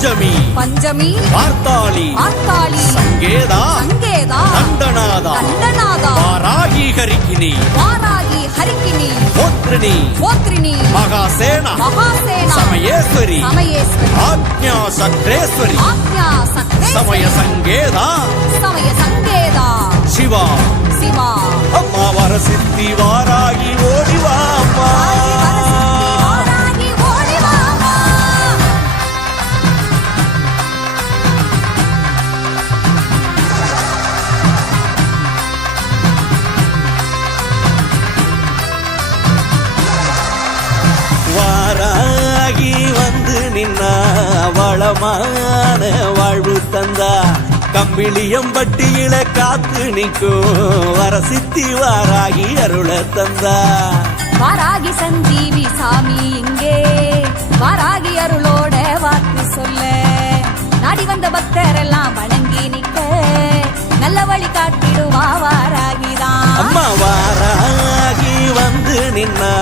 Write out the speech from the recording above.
பஞ்சமி பஞ்சமி பார்த்தாளி பார்த்தாளி சங்கேதா சங்கேதா தண்டநாதா தண்டநாதா வாராகி ஹரிக்கினி வாராகி ஹரிக்கினி போத்ரிணி போத்ரிணி மகாசேனா மகாசேனா சமயேஸ்வரி சமயேஸ்வரி ஆக்ஞா சக்ரேஸ்வரி ஆக்ஞா சக்ரேஸ்வரி சமய சங்கேதா சமய சங்கேதா சிவா சிவா அம்மா வரசித்தி வாராகி ஓடிவா அம்மா வாராகி ஓடி வா அம்மா. வாராகி வந்து நின்னா வளமான வாழ்வு தந்தா கம்பிளியம்பட்டியில காத்து நிற்கும் வரசித்தி வாராகி அருள தந்தா வாராகி சஞ்சீவி சாமி இங்கே வாராகி அருளோட வாக்கு சொல்ல நாடி வந்த பக்தரெல்லாம் வணங்கி நிற்க நல்ல வழி காட்டிடுவா வாராகிதான் அம்மா வாராகி வந்து நின்னா